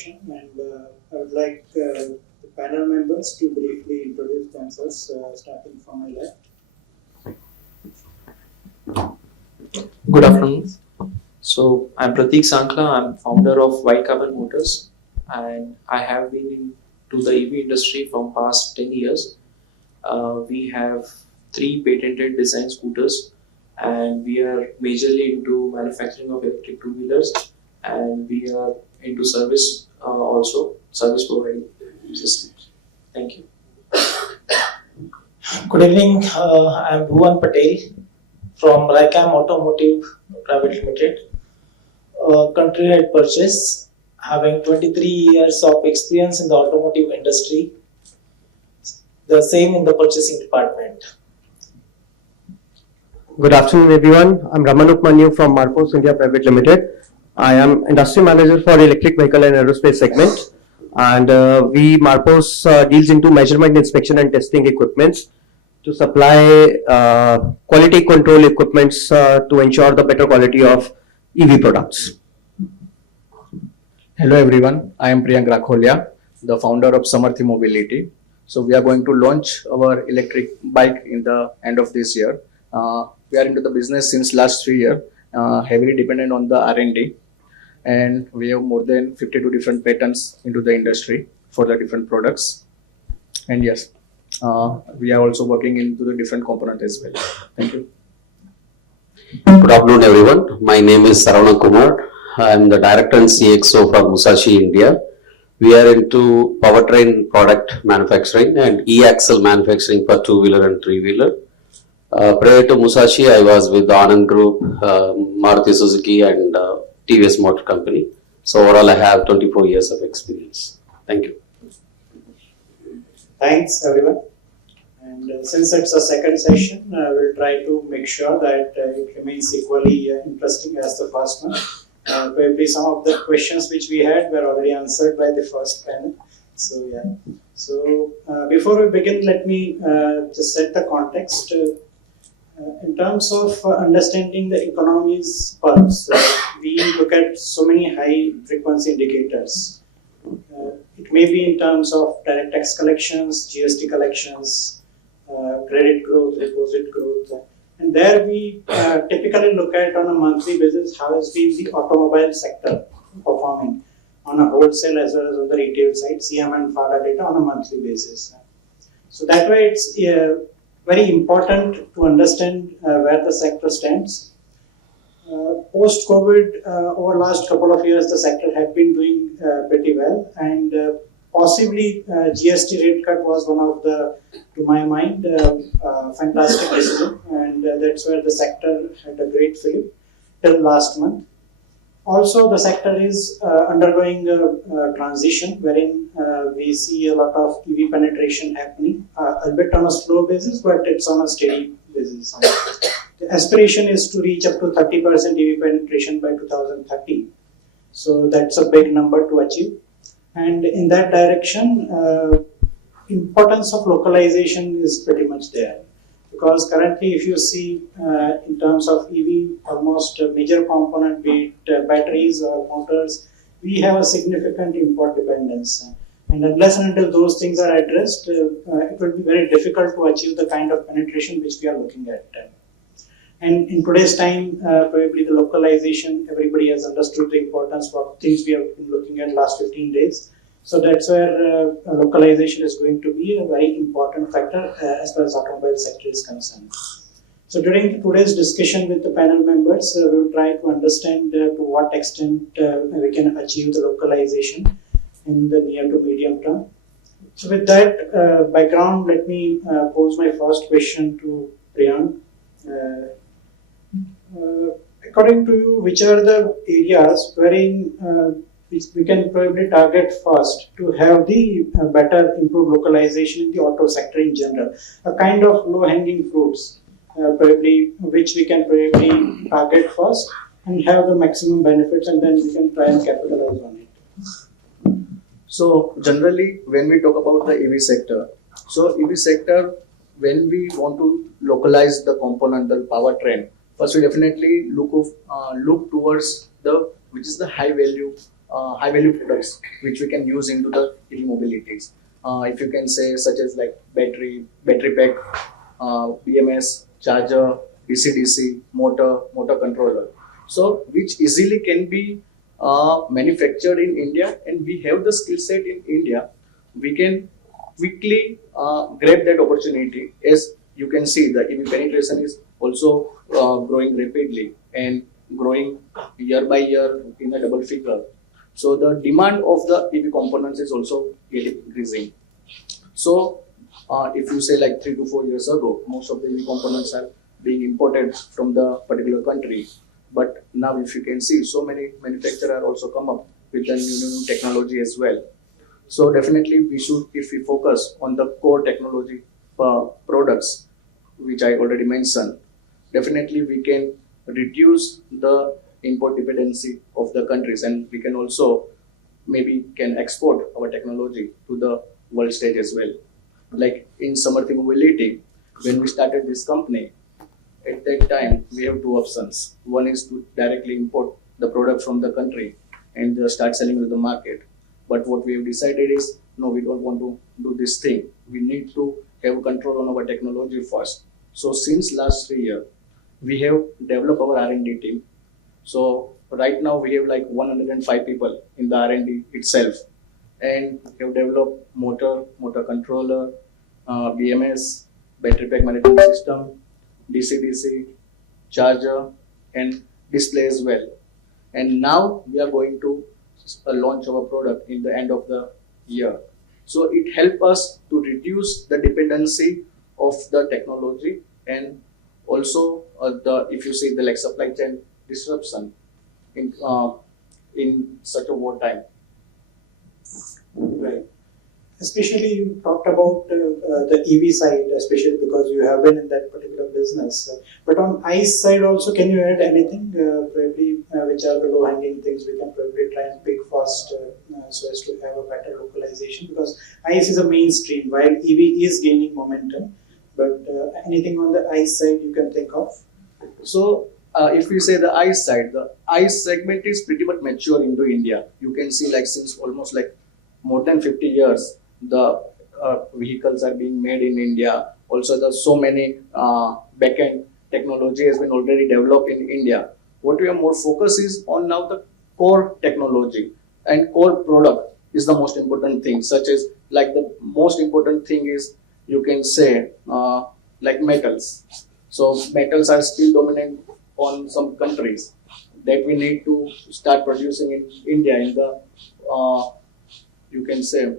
introduction, and I would like the panel members to briefly introduce themselves, starting from my left. Good afternoon. So I'm Prateek Sankla. I'm founder of White Carbon Motors, and I have been into the EV industry from past 10 years. We have 3 patented design scooters, and we are majorly into manufacturing of electric two-wheelers, and we are into service also, service providing systems. Thank you. Good evening. I'm Bhuvan Patel from Raikam Automotive Private Limited, country head purchase, having 23 years of experience in the automotive industry, the same in the purchasing department. Good afternoon, everyone. I'm Ramanuk Manu from Marcos India Private Limited. I am industry manager for electric vehicle and aerospace segment, and Marcos deals into measurement, inspection, and testing equipments to supply quality control equipments to ensure the better quality of EV products. Hello everyone, I am Priyank Rakholia, the founder of Samarthi Mobility. So we are going to launch our electric bike in the end of this year. We are into the business since last 3 years, heavily dependent on the R&D, and we have more than 52 different patents into the industry for the different products. And yes, we are also working into the different components as well. Thank you. Good afternoon everyone, my name is Saravana Kumar. I am the director and CXO for Musashi India. We are into powertrain product manufacturing and e-axle manufacturing for two-wheeler and three-wheeler. Prior to Musashi, I was with the Anand Group, Maruti Suzuki and TVS Motor Company. So overall I have 24 years of experience. Thank you. Thanks everyone. And since it's a second session, we'll try to make sure that it remains equally interesting as the first one. Probably some of the questions which we had were already answered by the first panel. So yeah. So before we begin, let me just set the context. In terms of understanding the economy's pulse, we look at so many high frequency indicators. It may be in terms of direct tax collections, GST collections, credit growth, deposit growth. And there we typically look at on a monthly basis how has been the automobile sector performing on a wholesale as well as on the retail side, CM and FADA data on a monthly basis. So that way it's very important to understand where the sector stands. Post-COVID, over last couple of years, the sector had been doing pretty well, and possibly GST rate cut was one of the, to my mind, fantastic decision, and that's where the sector had a great fillip till last month. Also, the sector is undergoing a transition wherein we see a lot of EV penetration happening, a bit on a slow basis, but it's on a steady basis. The aspiration is to reach up to 30% EV penetration by 2030. So that's a big number to achieve. And in that direction, importance of localization is pretty much there. Because currently, if you see in terms of EV, almost a major component, be it batteries or motors, we have a significant import dependence. And unless and until those things are addressed, it will be very difficult to achieve the kind of penetration which we are looking at. And in today's time, probably the localization, everybody has understood the importance of things we have been looking at last 15 days. So that's where localization is going to be a very important factor as far as automobile sector is concerned. So during today's discussion with the panel members, we will try to understand to what extent we can achieve the localization in the near to medium term. So with that background, let me pose my first question to Priyank. According to you, which are the areas wherein which we can probably target first to have the better improved localization in the auto sector in general? A kind of low-hanging fruits, probably which we can probably target first and have the maximum benefits, and then we can try and capitalize on it. So generally, when we talk about the EV sector, when we want to localize the component, the powertrain, first we definitely look towards which is the high value high value products which we can use into the EV mobilities. If you can say such as like battery pack, BMS, charger, DC-DC, motor controller. So which easily can be manufactured in India, and we have the skill set in India. We can quickly grab that opportunity. As you can see, the EV penetration is also growing rapidly and growing year by year in a double figure. So the demand of the EV components is also increasing. So if you say like 3 to 4 years ago, most of the EV components are being imported from the particular country. But now if you can see, so many manufacturers also come up with the new technology as well. So definitely we should, if we focus on the core technology products, which I already mentioned, definitely we can reduce the import dependency of the countries, and we can also maybe can export our technology to the world stage as well. Like in Samarthi Mobility, when we started this company, at that time we have two options. One is to directly import the product from the country and start selling to the market. But what we have decided is, no, we don't want to do this thing. We need to have control on our technology first. So since last 3 years, we have developed our R&D team. So right now we have like 105 people in the R&D itself, and we have developed motor controller, BMS, battery pack management system, DC-DC, charger, and display as well. And now we are going to launch our product in the end of the year. So it helps us to reduce the dependency of the technology, and also if you see the like supply chain disruption in such a war time. Right. Especially you talked about the EV side, especially because you have been in that particular business. But on ICE side also, can you add anything, probably which are the low-hanging things we can probably try and pick first so as to have a better localization? Because ICE is a mainstream, while EV is gaining momentum. But anything on the ICE side you can think of? So if we say the ICE side, the ICE segment is pretty much mature into India. You can see like since almost like more than 50 years, the vehicles are being made in India. Also, there's so many back-end technology has been already developed in India. What we are more focused is on now the core technology, and core product is the most important thing, such as like the most important thing is, you can say like metals. So metals are still dominant on some countries that we need to start producing in India in the you can say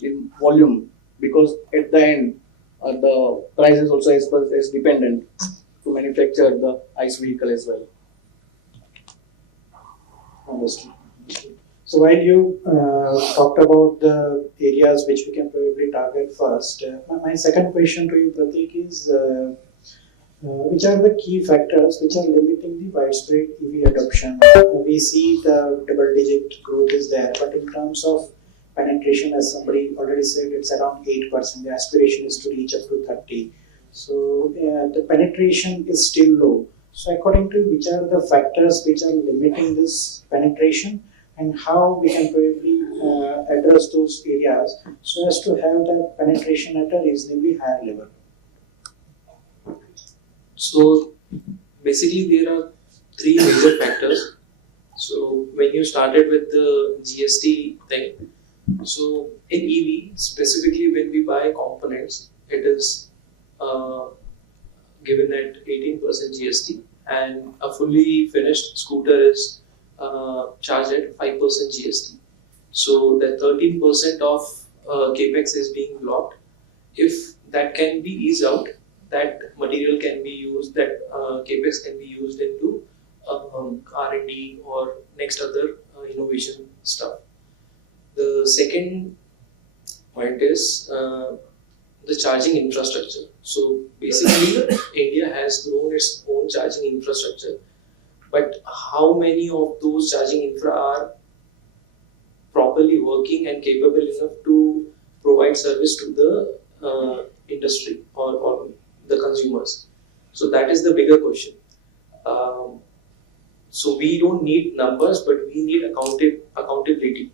in volume, because at the end the price is also is dependent to manufacture the ICE vehicle as well. Understood. So while you talked about the areas which we can probably target first, my second question to you, Prateek, is which are the key factors which are limiting the widespread EV adoption? We see the double-digit growth is there, but in terms of penetration, as somebody already said, it's around 8%. The aspiration is to reach up to 30%. So the penetration is still low. So according to you, which are the factors which are limiting this penetration, and how we can probably address those areas so as to have the penetration at a reasonably higher level? So basically there are three major factors. So when you started with the GST thing, so in EV specifically when we buy components, it is given at 18% GST, and a fully finished scooter is charged at 5% GST. So that 13% of capex is being blocked. If that can be eased out, that material can be used, that capex can be used into R&D or next other innovation stuff. The second point is the charging infrastructure. So basically, India has grown its own charging infrastructure, but how many of those charging infra are properly working and capable enough to provide service to the industry or the consumers? So that is the bigger question. So we don't need numbers, but we need accountability,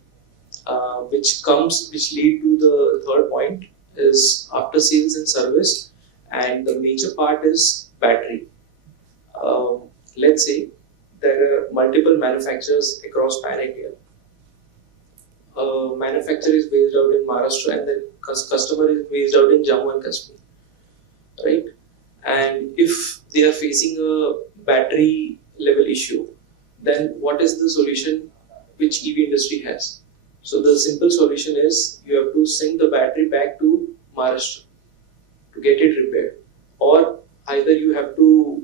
which lead to the third point is after sales and service, and the major part is battery. Let's say there are multiple manufacturers across pan India. Manufacturer is based out in Maharashtra and the customer is based out in Jammu and Kashmir, right? And if they are facing a battery level issue, then what is the solution which EV industry has? So the simple solution is you have to send the battery back to Maharashtra to get it repaired, or either you have to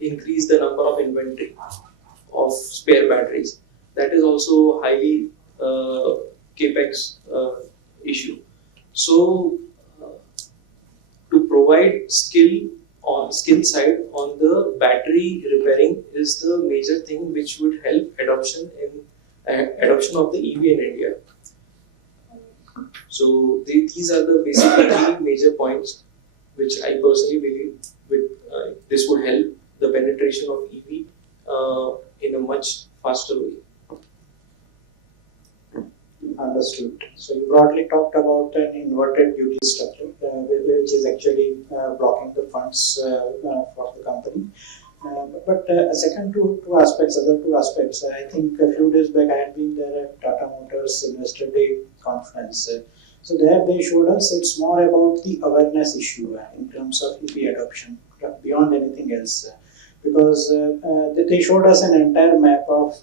increase the number of inventory of spare batteries. That is also highly capex issue. So to provide skill side on the battery repairing is the major thing which would help adoption of the EV in India. So these are the basically three major points which I personally believe this would help the penetration of EV in a much faster way. Understood. So you broadly talked about an inverted duty structure, which is actually blocking the funds for the company. But second two aspects, I think a few days back I had been there at Tata Motors Investor Day conference. So there they showed us it's more about the awareness issue in terms of EV adoption beyond anything else. Because they showed us an entire map of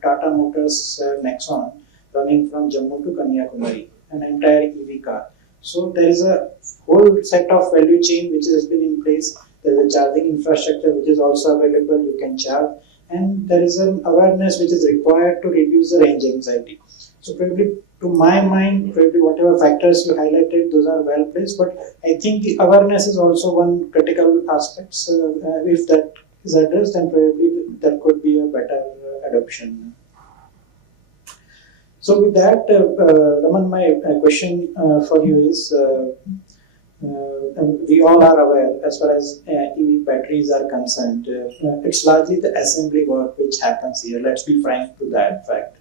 Tata Motors Nexon running from Jammu to Kanyakumari, an entire EV car. So there is a whole set of value chain which has been in place. There is a charging infrastructure which is also available, you can charge, and there is an awareness which is required to reduce the range anxiety. So probably to my mind, probably whatever factors you highlighted, those are well placed, but I think the awareness is also one critical aspect. So if that is addressed, then probably there could be a better adoption. So with that, Raman, my question for you is, we all are aware as far as EV batteries are concerned, it's largely the assembly work which happens here. Let's be frank to that fact.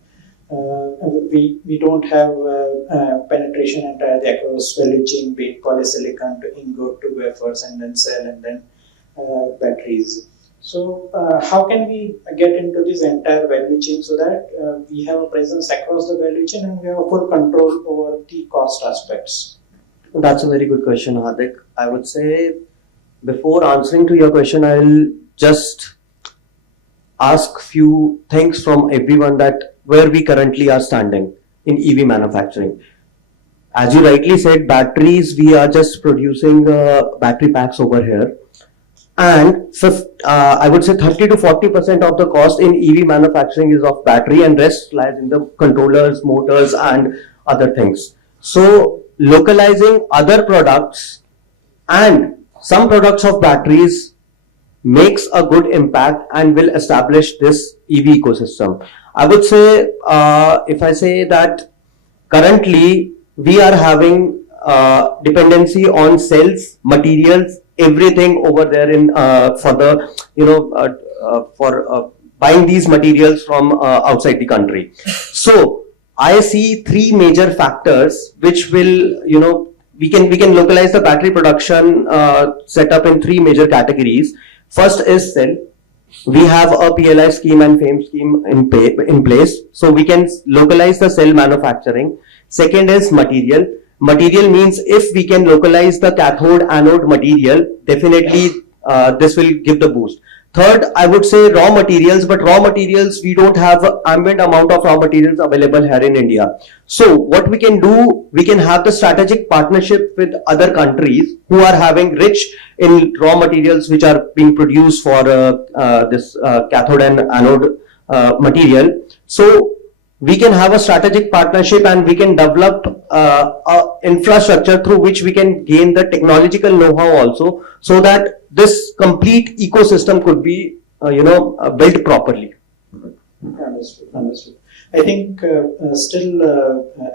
We don't have penetration entirely across value chain, be it polysilicon to ingot to wafers and then cell and then batteries. So how can we get into this entire value chain so that we have a presence across the value chain and we have a full control over the cost aspects? That's a very good question, Hardik. I would say before answering to your question, I'll just ask few things from everyone that where we currently are standing in EV manufacturing. As you rightly said, batteries, we are just producing battery packs over here. And I would say 30 to 40% of the cost in EV manufacturing is of battery, and rest lies in the controllers, motors, and other things. So localizing other products and some products of batteries makes a good impact and will establish this EV ecosystem. I would say, if I say that currently we are having dependency on cells, materials, everything over there in for the for buying these materials from outside the country. So I see three major factors which will we can localize the battery production set up in three major categories. First is cell. We have a PLI scheme and FAME scheme in place, so we can localize the cell manufacturing. Second is material. Material means if we can localize the cathode anode material, definitely this will give the boost. Third, I would say raw materials, but raw materials, we don't have ambient amount of raw materials available here in India. So what we can do, we can have the strategic partnership with other countries who are having rich in raw materials which are being produced for this cathode and anode material. So we can have a strategic partnership and we can develop infrastructure through which we can gain the technological know-how also, so that this complete ecosystem could be built properly. Understood. I think still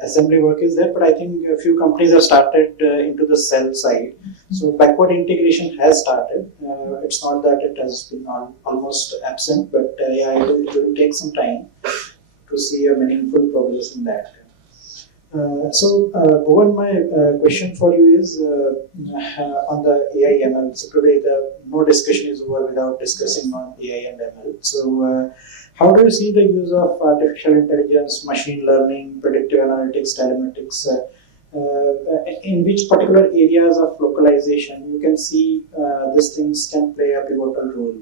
assembly work is there, but I think a few companies have started into the cell side. So backward integration has started. It's not that it has been almost absent, but yeah, it will take some time to see a meaningful progress in that. Bhuvan, my question for you is on the AI ML. So today, no discussion is over without discussing on AI and ML. So, how do you see the use of artificial intelligence, machine learning, predictive analytics, telematics? In which particular areas of localization you can see these things can play a pivotal role?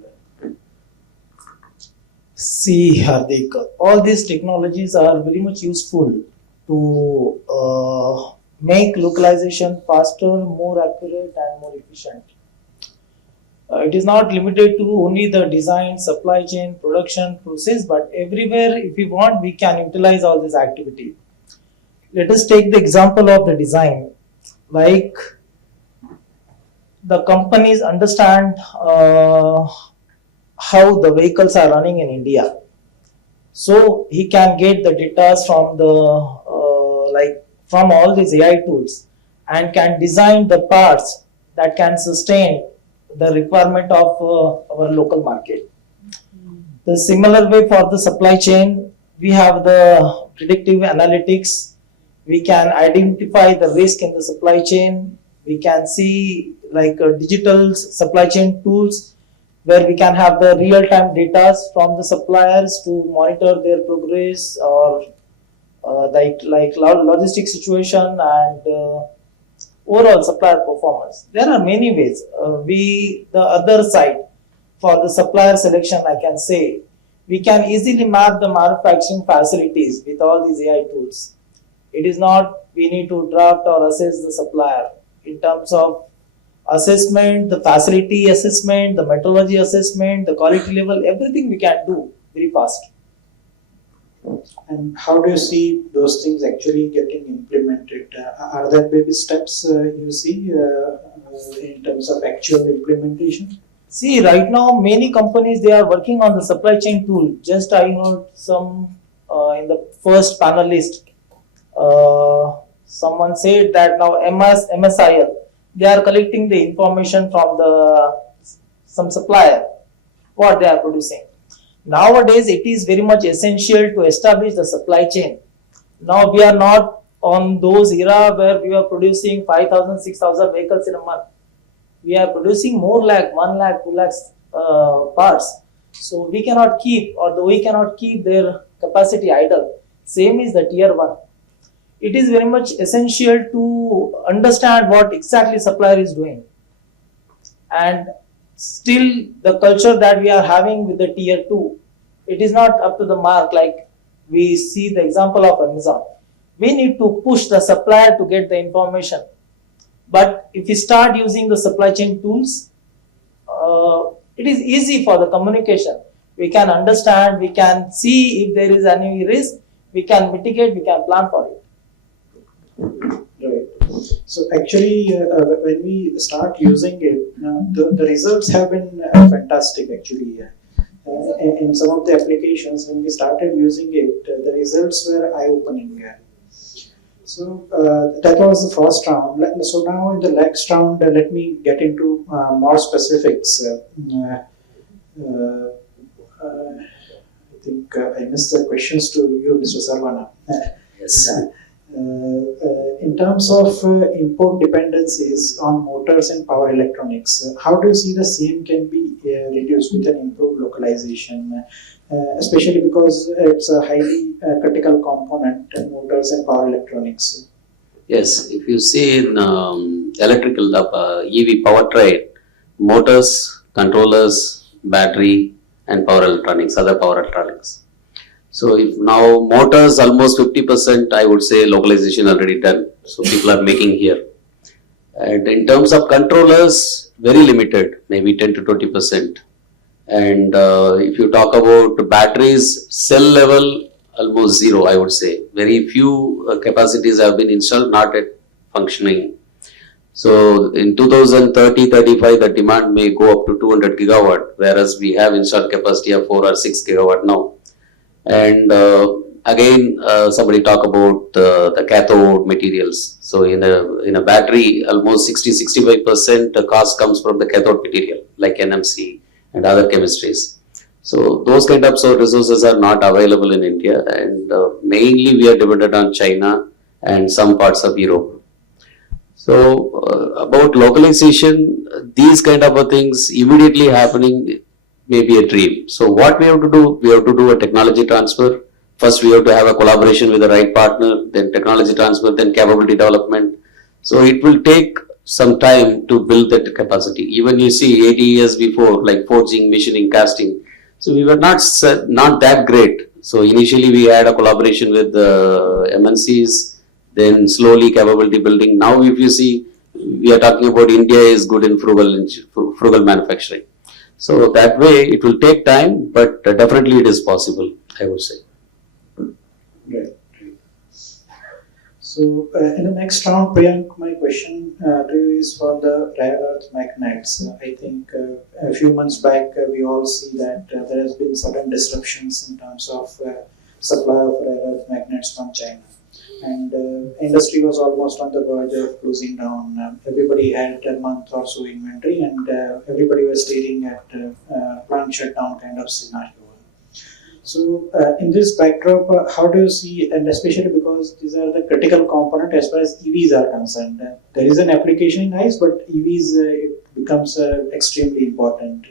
See, Hardik, all these technologies are very much useful to make localization faster, more accurate, and more efficient. It is not limited to only the design, supply chain, production process, but everywhere, if we want, we can utilize all this activity. Let us take the example of the design. Like the companies understand how the vehicles are running in India. So he can get the data from the from all these AI tools and can design the parts that can sustain the requirement of our local market. The similar way for the supply chain, we have the predictive analytics. We can identify the risk in the supply chain. We can see digital supply chain tools where we can have the real-time data from the suppliers to monitor their progress or logistic situation and overall supplier performance. There are many ways. The other side, for the supplier selection, I can say, we can easily map the manufacturing facilities with all these AI tools. It is not we need to draft or assess the supplier. In terms of assessment, the facility assessment, the methodology assessment, the quality level, everything we can do very fast. And how do you see those things actually getting implemented? Are there baby steps you see in terms of actual implementation? See, right now many companies, they are working on the supply chain tool. Just I heard some in the first panelist, someone said that now MSIL, they are collecting the information from some supplier, what they are producing. Nowadays, it is very much essential to establish the supply chain. Now we are not on those era where we are producing 5,000, 6,000 vehicles in a month. We are producing more like 1 lakh, 2 lakhs parts. So we cannot keep, their capacity idle. Same is the tier 1. It is very much essential to understand what exactly supplier is doing. And still the culture that we are having with the tier 2, it is not up to the mark. Like we see the example of Amazon. We need to push the supplier to get the information. But if we start using the supply chain tools, it is easy for the communication. We can understand, we can see if there is any risk, we can mitigate, we can plan for it. Right. So actually, when we start using it, the results have been fantastic actually. In some of the applications, when we started using it, the results were eye-opening. So that was the first round. So now in the next round, let me get into more specifics. I think I missed the questions to you, Mr. Sarvana. Yes. In terms of import dependencies on motors and power electronics, how do you see the same can be reduced with an improved localization, especially because it's a highly critical component in motors and power electronics? Yes, if you see in electrical EV powertrain, motors, controllers, battery, and power electronics, other power electronics. So if now motors almost 50%, I would say localization already done. So people are making here. And in terms of controllers, very limited, maybe 10 to 20%. And if you talk about batteries, cell level, almost zero, I would say. Very few capacities have been installed, not yet functioning. So in 2030-35, the demand may go up to 200 gigawatt, whereas we have installed capacity of 4 or 6 gigawatt now. And again, somebody talk about the cathode materials. So in a battery, almost 60-65% the cost comes from the cathode material, like NMC and other chemistries. So those kind of resources are not available in India, and mainly we are dependent on China and some parts of Europe. So about localization, these kind of things immediately happening may be a dream. So what we have to do? We have to do a technology transfer. First, we have to have a collaboration with the right partner, then technology transfer, then capability development. So it will take some time to build that capacity. Even you see 80 years before, like forging, machining, casting. So we were not that great. So initially we had a collaboration with MNCs, then slowly capability building. Now if you see, we are talking about India is good in frugal manufacturing. So that way it will take time, but definitely it is possible, I would say. Right. So in the next round, Priyank, my question to you is for the rare earth magnets. I think a few months back we all see that there has been sudden disruptions in terms of supply of rare earth magnets from China, and industry was almost on the verge of closing down. Everybody had a month or so inventory, and everybody was staring at plant shutdown kind of scenario. So, in this backdrop, how do you see, and especially because these are the critical component as far as EVs are concerned, there is an application in ICE, but EVs it becomes extremely important.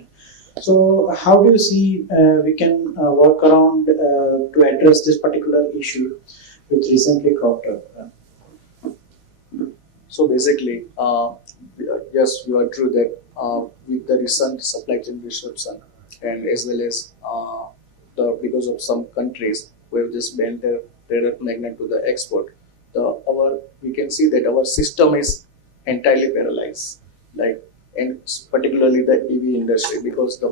So, how do you see we can work around to address this particular issue which recently cropped up? So basically, yes, you are true that with the recent supply chain disruption and as well as because of some countries who have just banned their rare earth magnet to the export, we can see that our system is entirely paralyzed. And particularly the EV industry, because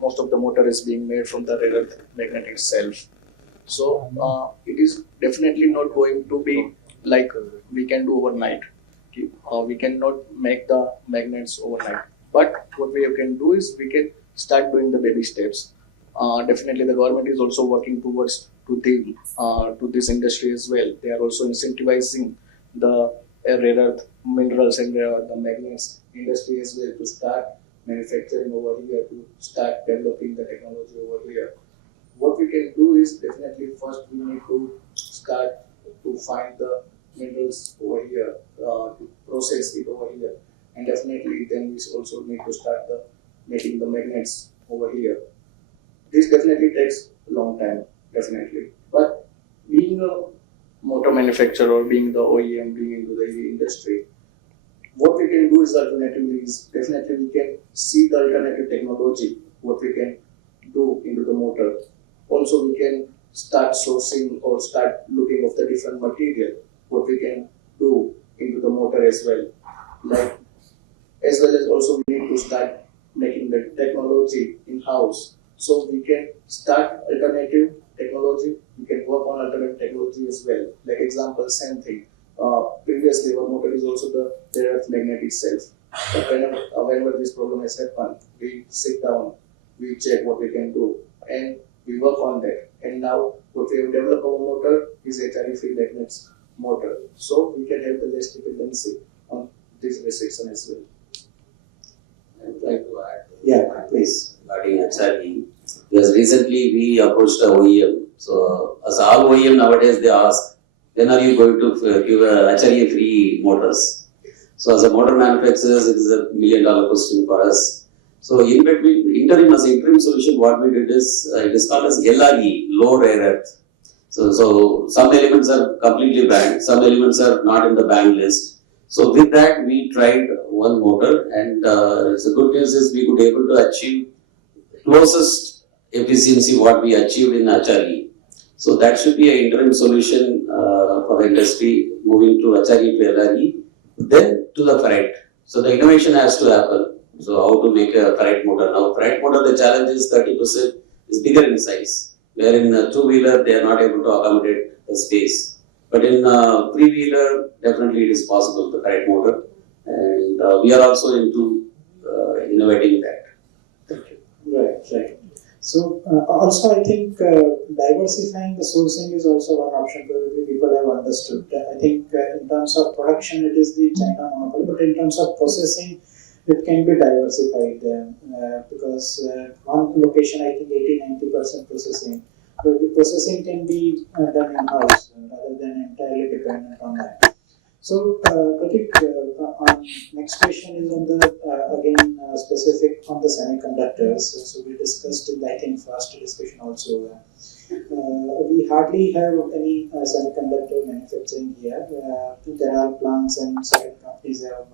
most of the motor is being made from the rare earth magnet itself. So it is definitely not going to be like we can do overnight. We cannot make the magnets overnight. But what we can do is we can start doing the baby steps. Definitely, the government is also working towards to this industry as well. They are also incentivizing the rare earth minerals and the magnets industry as well to start manufacturing over here, to start developing the technology over here. What we can do is definitely first we need to start to find the minerals over here, to process it over here, and definitely then we also need to start making the magnets over here. This definitely takes a long time, definitely. But being a motor manufacturer or being the OEM, being into the EV industry, what we can do is alternatively is definitely we can see the alternative technology, what we can do into the motor. Also, we can start sourcing or start looking of the different material, what we can do into the motor as well. As well as also we need to start making the technology in-house. So we can start alternative technology, we can work on alternative technology as well. Like example, same thing. Previously our motor is also the rare earth magnet itself. But whenever this problem has happened, we sit down, we check what we can do, and we work on that. And now what we have developed our motor is HRE-free magnets motor. So we can have the less dependency on this restriction as well. I'd like to add. Yeah, please. Regarding HRE, because recently we approached a OEM. So as all OEM nowadays they ask, when are you going to give a HRE free motors? So as a motor manufacturer, it is $1 million question for us. So in between interim solution, what we did is it is called as LRE, low rare earth. So some elements are completely banned, some elements are not in the ban list. So with that we tried one motor, and the good news is we could able to achieve closest efficiency what we achieved in HRE. So that should be an interim solution for the industry, moving to HRE to LRE, then to the ferrite. So the innovation has to happen. So how to make a ferrite motor? Now ferrite motor, the challenge is 30% is bigger in size, where in a two-wheeler they are not able to accommodate the space. But in three-wheeler, definitely it is possible, the ferrite motor, and we are also into innovating that. Right. So also I think diversifying the sourcing is also one option. Probably people have understood. I think in terms of production it is the China monopoly, but in terms of processing it can be diversified because one location I think 80-90% processing. But the processing can be done in-house rather than entirely dependent on that. So, Pratik, on next question is on the again specific on the semiconductors. So we discussed in I think first discussion also. We hardly have any semiconductor manufacturing here. There are plants and certain companies have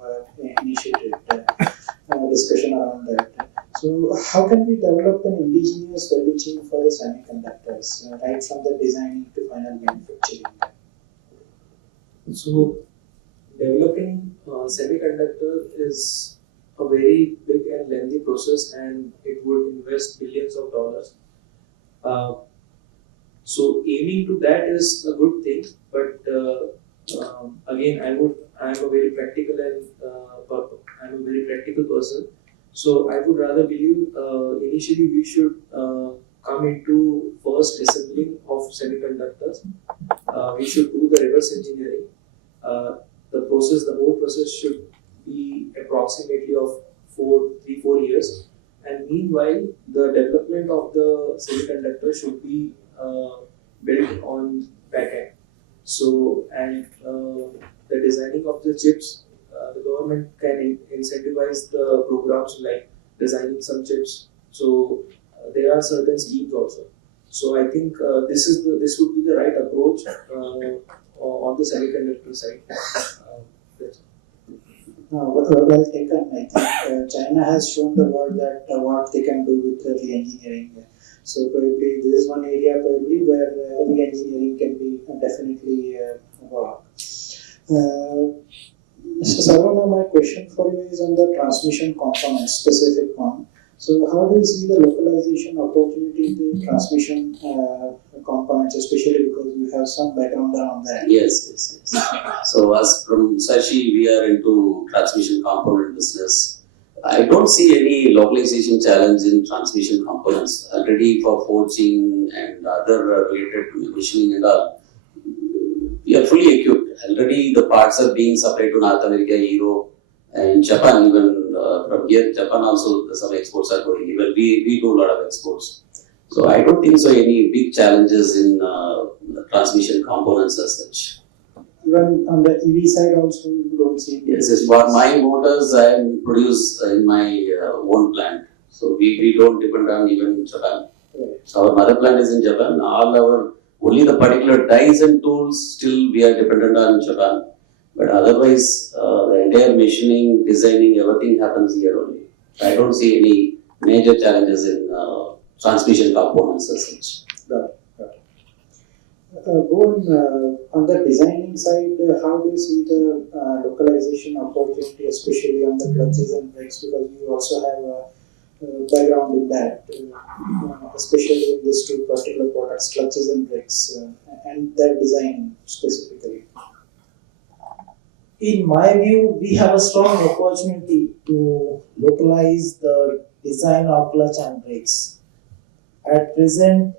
initiated discussion around that. So, how can we develop an indigenous value chain for the semiconductors, right from the designing to final manufacturing? So, developing semiconductor is a very big and lengthy process, and it would invest billions of dollars. So aiming to that is a good thing, but again, I'm a very practical and I'm a very practical person. So I would rather believe initially we should come into first assembling of semiconductors. We should do the reverse engineering. The whole process should be approximately of 3-4 years. And meanwhile, the development of the semiconductor should be built on backend. So, and the designing of the chips, the government can incentivize the programs like designing some chips. So, there are certain schemes also. So, I think this would be the right approach on the semiconductor side. Well taken. I think China has shown the world that what they can do with re-engineering. So probably this is one area probably where re-engineering can be definitely work. Mr. Sarvana, my question for you is on the transmission component, specific one. So how do you see the localization opportunity in the transmission components, especially because you have some background around that? Yes. So as from Musashi, we are into transmission component business. I don't see any localization challenge in transmission components. Already for forging and other related to machining and all, we are fully equipped. Already the parts are being supplied to North America, Europe, and Japan. Even from here, Japan also some exports are going. Even we do a lot of exports. So I don't think so any big challenges in transmission components as such. Even on the EV side also you don't see? Yes, for my motors I produce in my own plant. So we don't depend on even Japan. Right. So our mother plant is in Japan. Only the particular dies and tools still we are dependent on Japan. But otherwise the entire machining, designing, everything happens here only. I don't see any major challenges in transmission components as such. Got it. On the designing side, how do you see the localization opportunity, especially on the clutches and brakes, because you also have a background in that, especially in these two particular products, clutches and brakes, and their design specifically? In my view, we have a strong opportunity to localize the design of clutch and brakes. At present,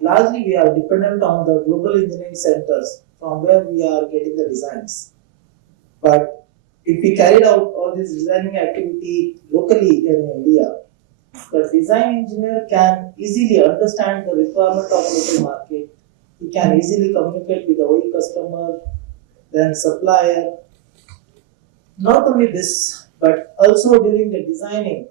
largely we are dependent on the global engineering centers from where we are getting the designs. But if we carried out all this designing activity locally here in India, the design engineer can easily understand the requirement of local market. He can easily communicate with the OE customer, then supplier. Not only this, but also during the designing,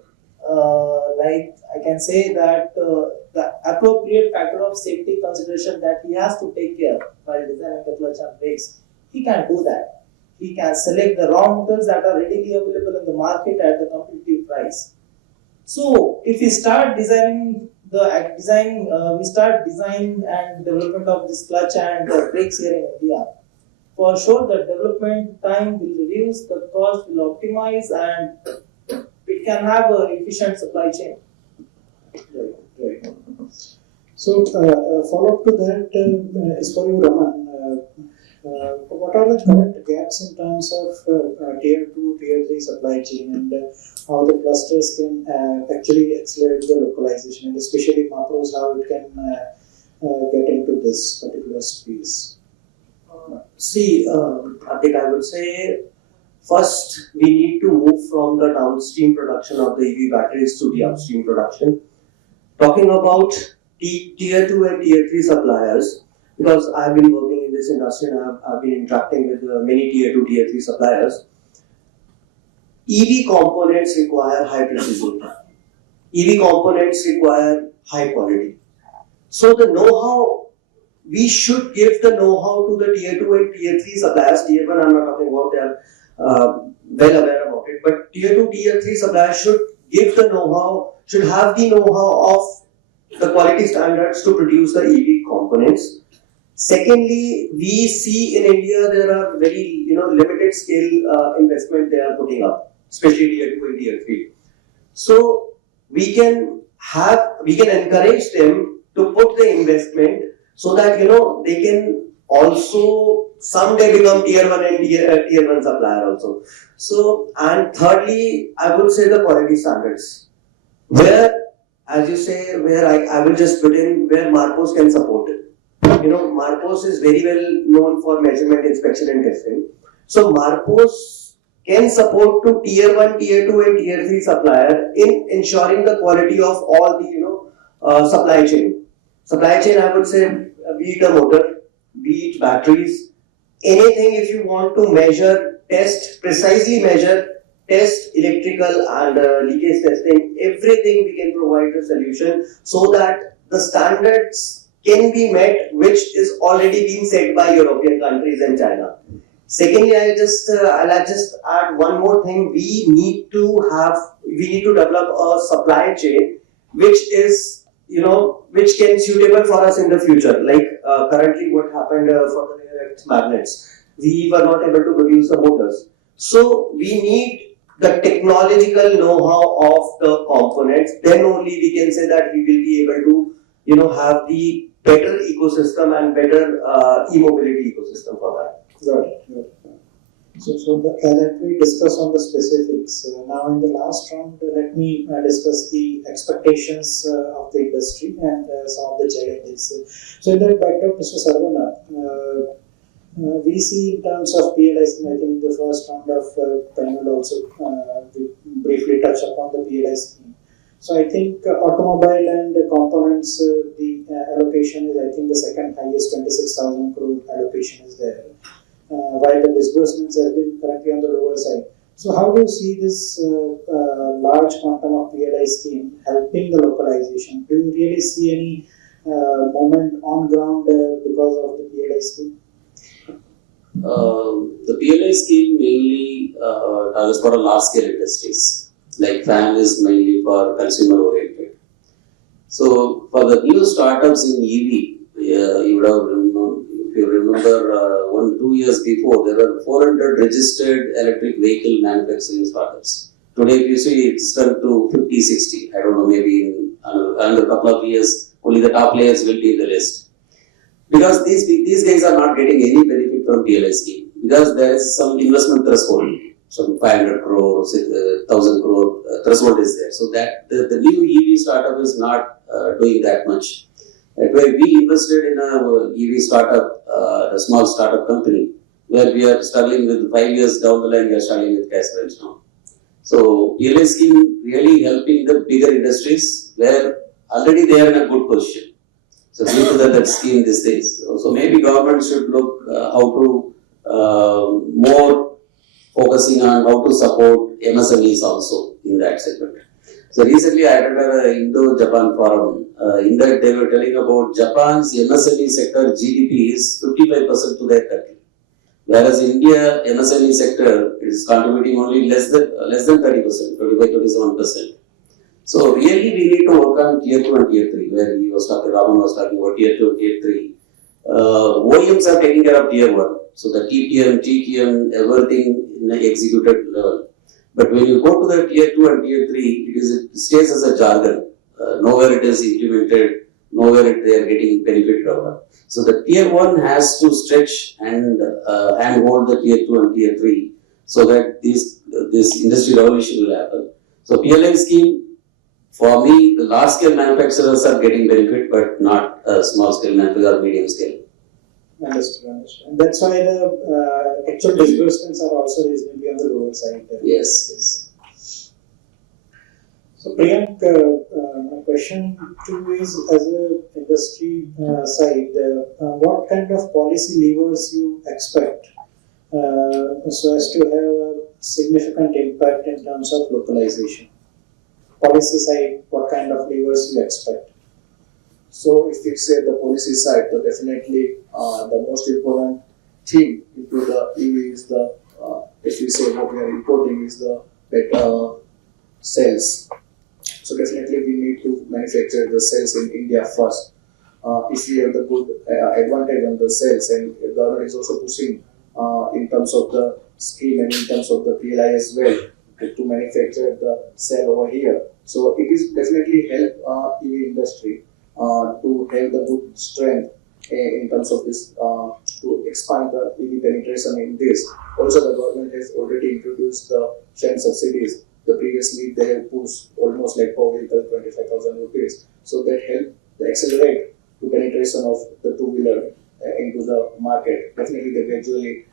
like I can say that the appropriate factor of safety consideration that he has to take care while designing the clutch and brakes, he can do that. He can select the raw materials that are readily available in the market at the competitive price. So if we start design and development of this clutch and brakes here in India, for sure the development time will reduce, the cost will optimize, and it can have an efficient supply chain. Right. So, follow up to that is for you, Raman. What what are the current gaps in terms of tier 2, tier 3 supply chain, and how the clusters can actually accelerate the localization, and especially macros, how it can get into this particular space? Pratik, I would say first we need to move from the downstream production of the EV batteries to the upstream production. Talking about tier 2 and tier 3 suppliers, because I've been working in this industry and I've been interacting with many tier 2, tier 3 suppliers. EV components require high precision. EV components require high quality. So the know-how, we should give the know-how to the tier 2 and tier 3 suppliers. Tier 1 I'm not talking about, they are well aware about it, but tier 2, tier 3 suppliers should give the know-how, should have the know-how of the quality standards to produce the EV components. Secondly, we see in India there are very limited scale investment they are putting up, especially tier 2 and tier 3. So we can encourage them to put the investment so that they can also someday become tier 1 and tier 1 supplier also. So, and thirdly, I would say the quality standards, where, as you say, where I will just put in where Marpos can support it. Marpos is very well known for measurement, inspection and testing. So Marpos can support to tier 1, tier 2 and tier 3 supplier in ensuring the quality of all the supply chain. Supply chain, I would say, be it a motor, be it batteries, anything if you want to measure, test, precisely measure, test electrical and leakage testing, everything we can provide the solution so that the standards can be met, which is already being set by European countries and China. Secondly, I'll just add one more thing. We need to develop a supply chain which is which can suitable for us in the future. Like currently what happened for the rare earth magnets. We were not able to produce the motors. So we need the technological know-how of the components. Then only we can say that we will be able to have the better ecosystem and better e-mobility ecosystem for that. Got it. So let me discuss on the specifics. Now in the last round, let me discuss the expectations of the industry and some of the challenges. So in that backdrop, Mr. Sarvana, we see in terms of PLI scheme, I think the first round of panel also briefly touch upon the PLI scheme. So I think automobile and components, the allocation is, I think, the second highest, 26,000 crore allocation is there. While the disbursements have been currently on the lower side. So how do you see this large quantum of PLI scheme helping the localization? Do you really see any movement on ground because of the PLI scheme? The PLI scheme mainly targets for large scale industries, like FAM is mainly for consumer oriented. So for the new startups in EV, you would have if you remember 1-2 years before, there were 400 registered electric vehicle manufacturing startups. Today, if you see, it's turned to 50-60. I don't know, maybe in another couple of years, only the top players will be in the list. Because these guys are not getting any benefit from PLI scheme. Because there is some investment threshold, some 500 crore, 1,000 crore threshold is there. So that the new EV startup is not doing that much. That way, we invested in a EV startup, a small startup company, where we are struggling with 5 years down the line, we are struggling with cash crunch now. So, PLI scheme really helping the bigger industries where already they are in a good position. So, due to that scheme these days. So, maybe government should look how to more focusing on how to support MSMEs also in that segment. So recently I attended an Indo-Japan forum. In that they were telling about Japan's MSME sector GDP is 55% to their country. Whereas India MSME sector is contributing only less than 30%, 25-27%. So really we need to work on tier 2 and tier 3, where Raman was talking about tier 2 and tier 3. OEMs are taking care of tier 1. So the TPM, TTM, everything in the executed level. But when you go to the tier 2 and tier 3, it stays as a jargon. Nowhere it is implemented. nowhere they are getting benefited out of. So the tier 1 has to stretch and handhold the tier 2 and tier 3 so that this industry revolution will happen. So PLI scheme, for me, the large scale manufacturers are getting benefit, but not small scale manufacturers or medium scale. Understood. And that's why the actual disbursements are also reasonably on the lower side. Yes. So Priyank, my question to you is, as a industry side, what kind of policy levers you expect so as to have a significant impact in terms of localization? Policy side, what kind of levers you expect? So if we say the policy side, so definitely the most important thing into the EV is the, if we say what we are importing is the better cells. So definitely we need to manufacture the cells in India first. If we have the good advantage on the cells, and the government is also pushing in terms of the scheme and in terms of the PLI as well to manufacture the cell over here. So it is definitely help EV industry to have the good strength in terms of this to expand the EV penetration in this. Also, the government has already introduced the FAM subsidies. The previously they have pushed almost like per vehicle 25,000 rupees. So that helped the accelerate the penetration of the two-wheeler into the market. Definitely they gradually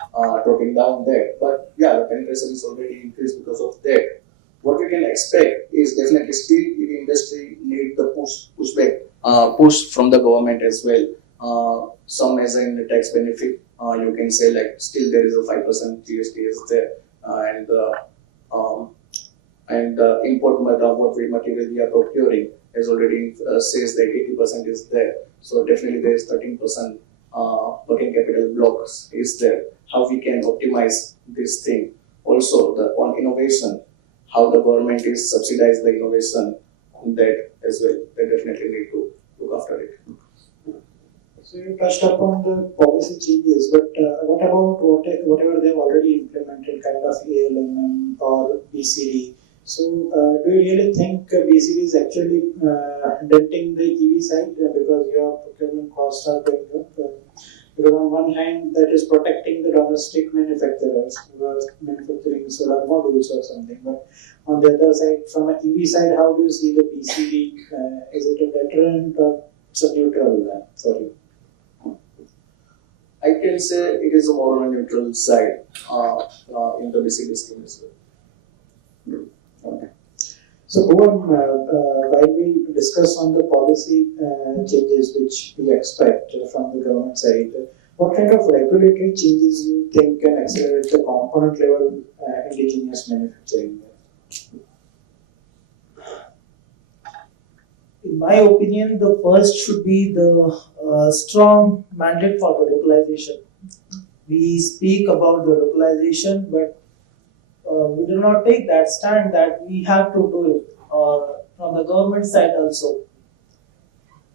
dropping down there. But yeah, the penetration is already increased because of that. What we can expect is definitely still EV industry need the push from the government as well. Some as in the tax benefit, you can say like still there is a 5% GST is there, and the import what material we are procuring is already says that 80% is there. So definitely there is 13% working capital blocks is there. How we can optimize this thing? Also on innovation, how the government is subsidize the innovation on that as well. They definitely need to look after it. So you touched upon the policy changes, but what about whatever they've already implemented, kind of ALMM or BCD? So do you really think BCD is actually denting the EV side because your procurement costs are going up? Because on one hand, that is protecting the domestic manufacturers who are manufacturing solar modules or something. But on the other side, from an EV side, how do you see the BCD? Is it a deterrent or it's a neutral for you? I can say it is a more on a neutral side in the BCD scheme as well. Okay. So, Bhuvan, while we discuss on the policy changes which we expect from the government side, what kind of regulatory changes you think can accelerate the component level indigenous manufacturing? In my opinion, the first should be the strong mandate for the localization. We speak about the localization, but we do not take that stand that we have to do it, or from the government side also.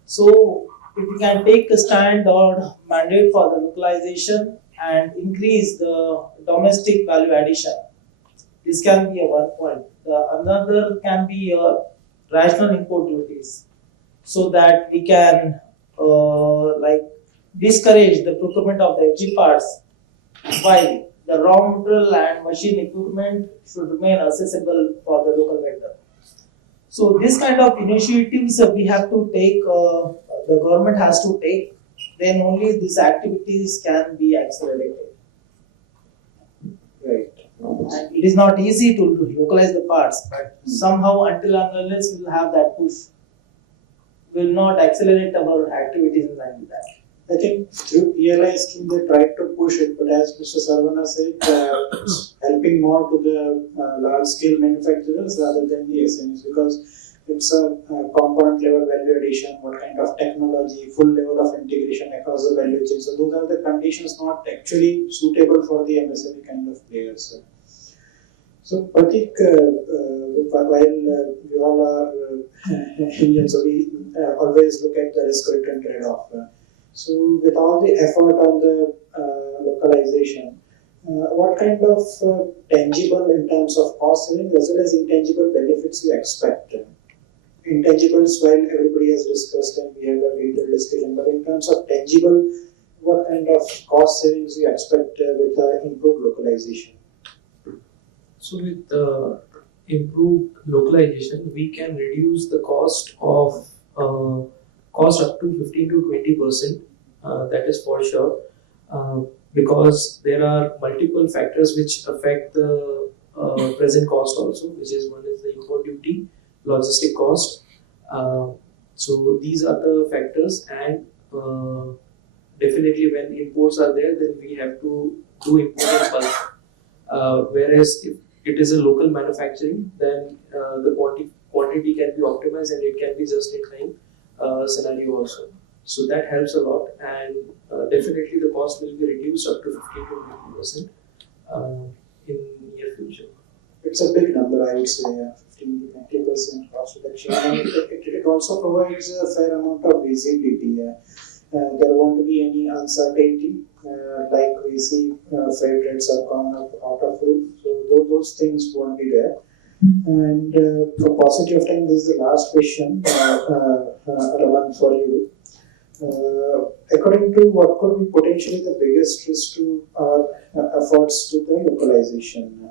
So, if we can take a stand or mandate for the localization and increase the domestic value addition, this can be a one point. Another can be rational import duties, so that we can discourage the procurement of the FG parts, while the raw material and machine equipment should remain accessible for the local vendor. So this kind of initiatives we have to take, the government has to take, then only these activities can be accelerated. Right. And it is not easy to localize the parts, but somehow until and unless we will have that push, will not accelerate our activities in line with that. I think through PLI scheme they tried to push it, but as Mr. Sarvana said, helping more to the large scale manufacturers rather than the SMEs, because it's a component level value addition, what kind of technology, full level of integration across the value chain. So those are the conditions not actually suitable for the MSME kind of players. So Pratik, while we all are Indians, so we always look at the risk-return trade-off. So with all the effort on the localization, what kind of tangible in terms of cost saving as well as intangible benefits you expect intangibles, while everybody has discussed and we had a detailed discussion, but in terms of tangible, what kind of cost savings you expect with improved localization? So with improved localization, we can reduce the cost of cost up to 15 to 20%. That is for sure, because there are multiple factors which affect the present cost also, which is one is the import duty, logistic cost. So these are the factors, and definitely when imports are there, then we have to do import in bulk. Whereas if it is a local manufacturing, then the quantity can be optimized and it can be just in time scenario also. So that helps a lot, and definitely the cost will be reduced up to 15 to 20% in near future. It's a big number, I would say, 15 to 20% cost reduction. And it also provides a fair amount of visibility. There won't be any uncertainty, like we see freight rates have gone up out of roof. So those things won't be there. And for paucity of time, this is the last question, Raman, for you. According to what could be potentially the biggest risk to our efforts to the localization?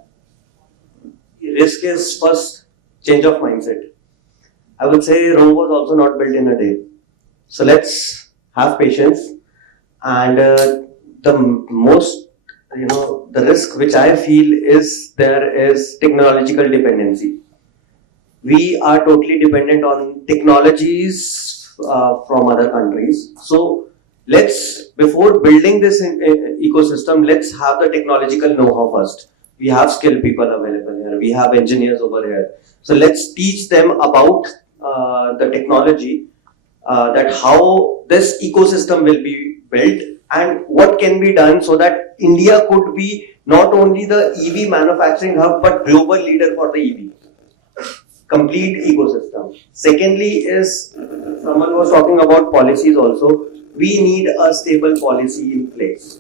Risk is first change of mindset. I would say Rome was also not built in a day. So let's have patience. And the most, the risk which I feel is there is technological dependency. We are totally dependent on technologies from other countries. So let's, before building this ecosystem, let's have the technological know-how first. We have skilled people available here. We have engineers over here. So let's teach them about the technology, that how this ecosystem will be built and what can be done so that India could be not only the EV manufacturing hub but global leader for the EV. Complete ecosystem. Secondly is, someone was talking about policies also. We need a stable policy in place.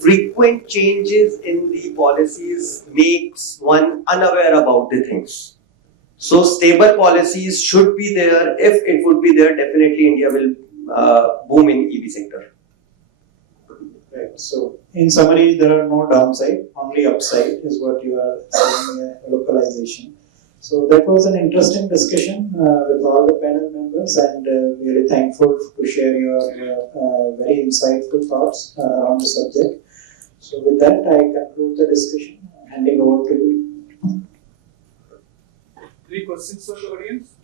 Frequent changes in the policies makes one unaware about the things. So stable policies should be there. If it would be there, definitely India will boom in EV sector. Right. So in summary, there are no downside, only upside is what you are saying, localization. So that was an interesting discussion with all the panel members, and really thankful to share your very insightful thoughts on the subject. So with that, I conclude the discussion. Handing over to you. Any questions from the audience?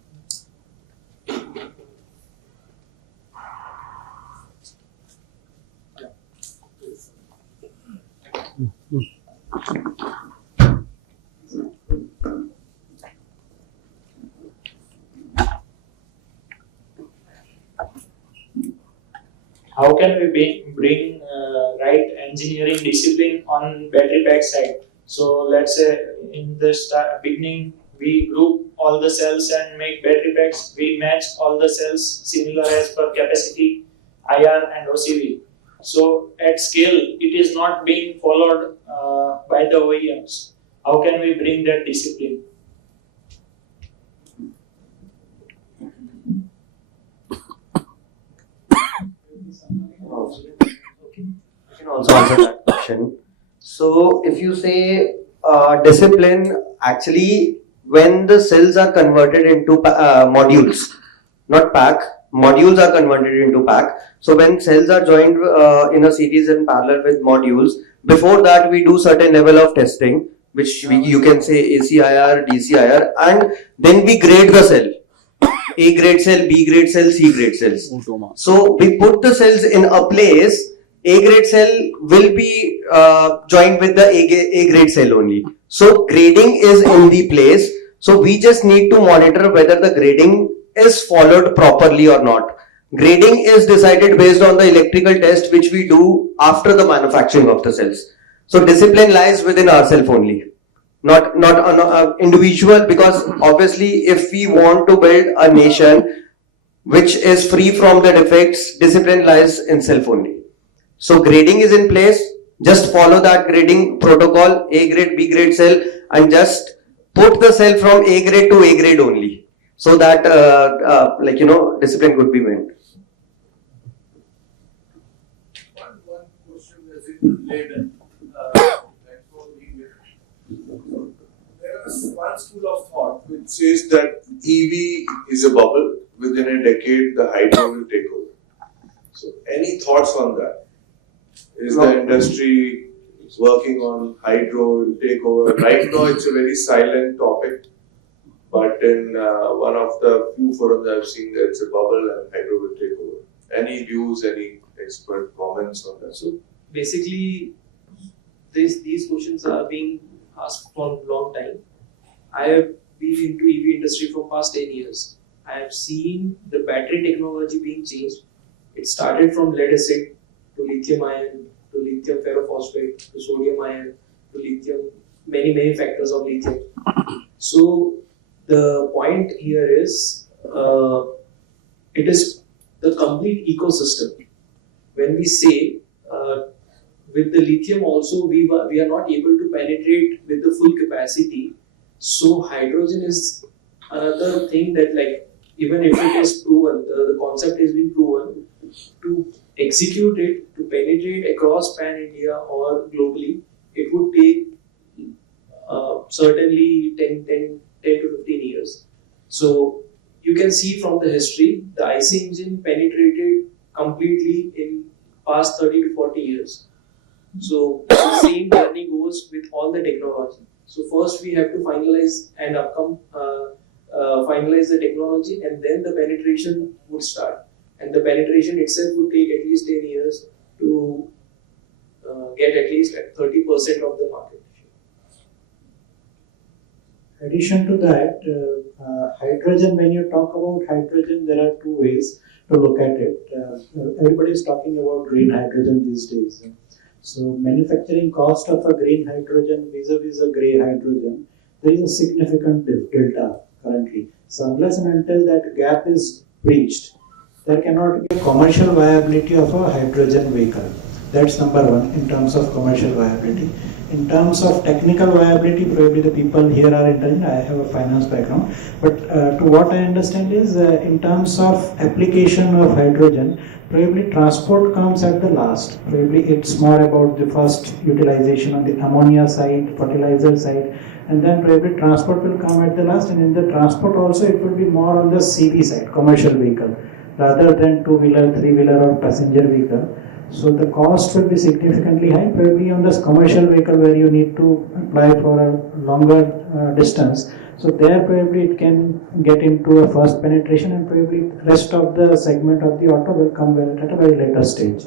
How can we bring right engineering discipline on battery pack side? So let's say in the beginning we group all the cells and make battery packs. We match all the cells similar as per capacity, IR and OCV. So at scale it is not being followed by the OEMs. How can we bring that discipline? I can also answer that question. So if you say discipline, actually when the cells are converted into modules, not pack, modules are converted into pack. So when cells are joined in a series in parallel with modules, before that we do certain level of testing, which you can say ACIR, DCIR, and then we grade the cell. A grade cell, B grade cell, C grade cells. So we put the cells in a place. A grade cell will be joined with the A grade cell only. So grading is in the place. So we just need to monitor whether the grading is followed properly or not. Grading is decided based on the electrical test which we do after the manufacturing of the cells. So discipline lies within ourselves only. Not on individual, because obviously if we want to build a nation which is free from the defects, discipline lies in self only. So grading is in place, just follow that grading protocol, A grade, B grade cell, and just put the cell from A grade to A grade only. so that discipline could be maintained. One question is related. Thanks for being here. There is one school of thought which says that EV is a bubble. Within a decade, the hydro will take over. So, any thoughts on that? Is the industry working on hydro will take over? Right now, it's a very silent topic. But in one of the few forums I've seen that it's a bubble and hydro will take over. Any views, any expert comments on that? So basically, these questions are being asked for a long time. I have been into EV industry for past 10 years. I have seen the battery technology being changed. It started from lead acid to lithium ion to lithium ferrophosphate to sodium ion to lithium, many factors of lithium. So the point here is it is the complete ecosystem. When we say with the lithium also we are not able to penetrate with the full capacity. So hydrogen is another thing that, like, even if it is proven, the concept has been proven, to execute it, to penetrate across pan India or globally, it would take certainly 10 to 15 years. So you can see from the history, the IC engine penetrated completely in past 30 to 40 years. So the same journey goes with all the technology. So first we have to finalize and finalize the technology, and then the penetration would start. And the penetration itself would take at least 10 years to get at least 30% of the market. In addition to that, hydrogen, when you talk about hydrogen, there are two ways to look at it. Everybody is talking about green hydrogen these days. So manufacturing cost of a green hydrogen vis-a-vis a grey hydrogen, there is a significant delta currently. So unless and until that gap is breached, there cannot be a commercial viability of a hydrogen vehicle. That's number one in terms of commercial viability. In terms of technical viability, probably the people here are intelligent. I have a finance background, but to what I understand is in terms of application of hydrogen, probably transport comes at the last. Probably it's more about the first utilization on the ammonia side, fertilizer side, and then probably transport will come at the last. And in the transport also, it will be more on the CV side, commercial vehicle, rather than two-wheeler, three-wheeler, or passenger vehicle. So the cost will be significantly high, probably on this commercial vehicle where you need to apply for a longer distance. So there probably it can get into a first penetration, and probably rest of the segment of the auto will come at a very later stage.